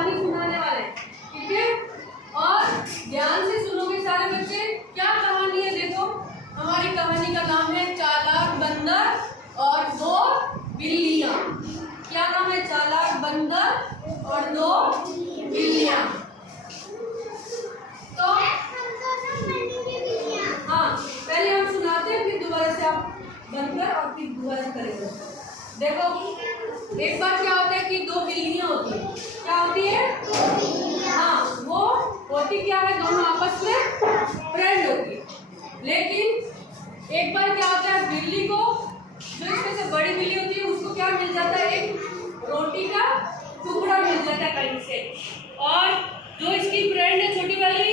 कहानी सुनाने वाले हैं, ठीक है। और ध्यान से सुनोगे सारे बच्चे। क्या कहानी है देखो, हमारी कहानी का नाम है चालाक बंदर और दो बिल्लियां। क्या नाम है? चालाक बंदर और दो बिल्लियां। तो हाँ, पहले हम सुनाते हैं, फिर दोबारा से आप बनकर और फिर दोबारा करेंगे। देखो एक बार क्या होता है कि दो बिल्लियां होती है। क्या होती है? हाँ, वो होती क्या है, दोनों आपस में फ्रेंड होती है। लेकिन एक बार क्या होता है, बिल्ली को, जो इसमें से बड़ी बिल्ली होती है, उसको क्या मिल जाता है, एक रोटी का टुकड़ा मिल जाता है कहीं से। और जो इसकी फ्रेंड है छोटी वाली,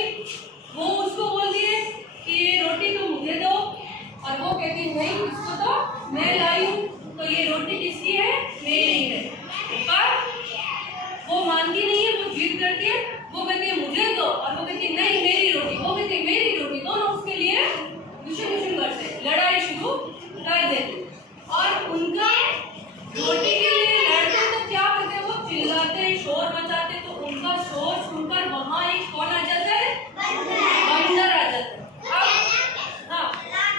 वो उसको बोलती है कि ये रोटी तो मुझे दो, और वो कहती है नहीं, इसको तो मैं लाई हूँ, तो ये रोटी किसकी है? मेरी है। पर वो मानती नहीं है, वो जिद करती है, वो कहती है मुझे दो, और वो कहती है नहीं मेरी रोटी, वो कहती है मेरी रोटी। दोनों उसके लिए दुश्मन करते, लड़ाई शुरू कर देते। और उनका रोटी के लिए लड़ते तो क्या करते, वो चिल्लाते, शोर मचाते। तो उनका शोर सुनकर वहां एक कौन आ जाता है? बंदर आ जाता है। हाँ,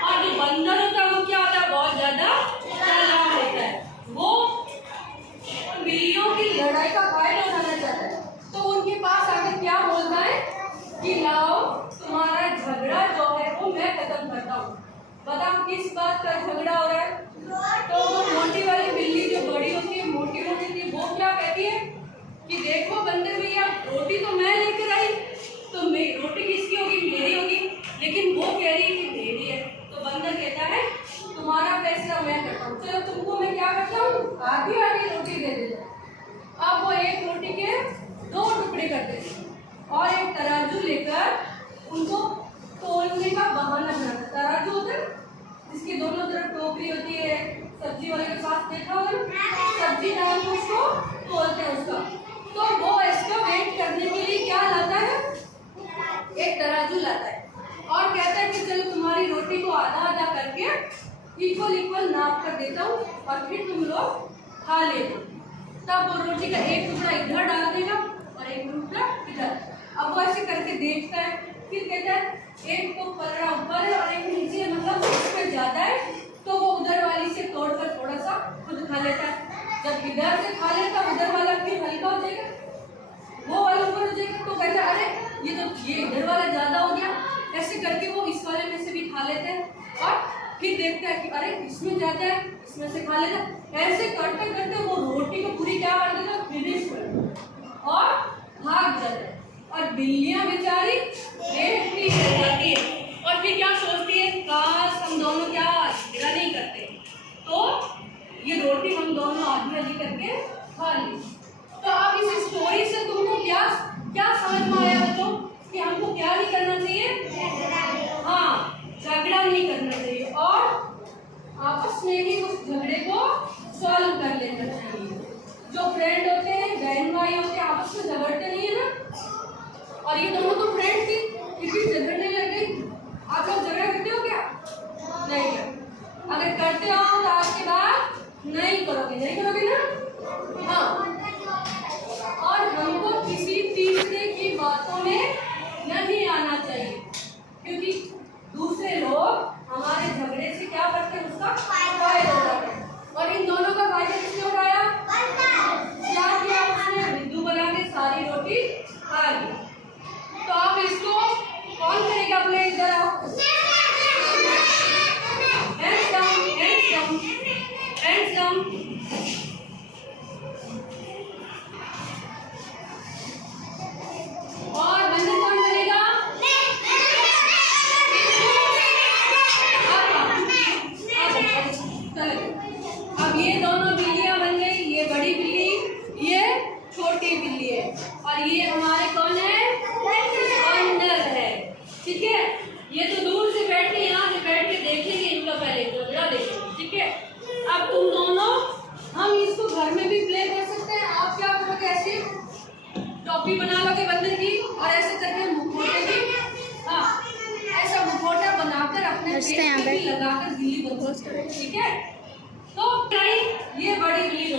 और जो बंदर होता है वो क्या होता है, बहुत ज्यादा चालाक होता है। वो बिल्लियों की लड़ाई का फायदा उठाना चाहता है। तो उनके पास आके क्या बोलता है कि लाओ तुम्हारा झगड़ा जो है वो मैं खत्म करता हूँ। बताओ किस बात का झगड़ा हो रहा है? तो वो मोटी वाली बिल्ली जो बड़ी होती है, मोटी होती थी, वो क्या कहती है कि देखो बंदर भैया, रोटी तो मैं लेकर आई, तो रोटी किसकी होगी? मेरी होगी। लेकिन वो कह रही है कि मेरी है। तो बंदर कहता है तुम्हारा फैसला मैं करता हूँ, चलो तुमको मैं क्या करता हूँ, आधी आधी रोटी दे देता हूँ। अब वो एक रोटी के दो टुकड़े कर देते हैं और एक तराजू लेकर उनको तोलने का बहाना बनाता। तराजू होता है जिसकी दोनों तरफ टोकरी होती है, सब्जी वाले के पास देखा होगा, सब्जी डाल के उसको तोलते हैं उसका। तो वो इसका वेट करने के लिए क्या लाता है, एक तराजू लाता है और कहता है कि चलो तुम्हारी रोटी को आधा आधा करके इक्वल इक्वल नाप कर देता हूँ और फिर तुम लोग खा लेना। तब वो रोटी का एक टुकड़ा इधर डाल देगा और एक टुकड़ा इधर। अब वो ऐसे करके देखता है, फिर कहता है एक को पलड़ा ऊपर है और एक नीचे, मतलब उसमें ज्यादा है, तो वो उधर वाली से तोड़कर थोड़ा सा खुद खा लेता है। जब इधर से खा लेता उधर वाला फिर हल्का हो जाएगा, वो वाला ऊपर हो जाएगा। तो कहता है अरे ये इधर वाला ज्यादा हो गया। ऐसे करके वो इस वाले में से भी खा लेते हैं और फिर देखता है कि अरे इसमें ज्यादा है, इसमें से खा लेता है। ऐसे करते करते वो रोटी को पूरी क्या कर देता, फिनिश कर देता और भाग जाता है। और बिल्लियां बेचारी देखती रह जाती है और फिर क्या सोचती है, काश हम दोनों क्या झगड़ा नहीं करते, तो ये रोटी हम दोनों आधी आधी करके खा ली। तो अब इस स्टोरी से तुमको क्या क्या समझ में आया बच्चों कि हमको क्या नहीं करना चाहिए? हाँ, झगड़ा नहीं करना चाहिए और आपस में ही उस झगड़े को सॉल्व कर लेना चाहिए। जो फ्रेंड होते हैं, बहन भाई होते हैं, आपस में झगड़ते नहीं है ना। और ये दोनों तो फ्रेंड थी, फिर झगड़ने लग गई। आप लोग झगड़ा करते हो क्या? नहीं करते। अगर करते हो तो आज के बाद नहीं करोगे ना। हाँ, और हमको किसी तीसरे की बातों में नहीं आना चाहिए, क्योंकि दूसरे लोग हमारे झगड़े से क्या करते हैं, उसका फायदा उठाते हैं। और इन दोनों का फायदा किसने उठाया? क्या किया उसने? बिंदु बना के सारी रोटी खा ली। तो आप इसको कौन करेगा? अपने इधर आओ, hands down, hands down, hands down. और बंदर कौन करेगा? अब ये दोनों बिल्लियां बन गई, ये बड़ी बिल्ली, ये छोटी बिल्ली है और ये हमारे कौन है? बंदर है। ठीक है, ये तो दूर से बैठ के, यहाँ से बैठ के देखेंगे इनका पहले झगड़ा देखेंगे। ठीक है, अब तुम दोनों, हम इसको घर में भी प्ले कर सकते हैं। आप क्या करोगे, ऐसे टोपी बना लोगे बंदर की और ऐसे करके मुखौटे भी, हाँ ऐसा मुखौटा बनाकर अपने पेट पे भी लगाकर बिल्ली बन सकते हो। ठीक है, तो ये बड़ी बिल्ली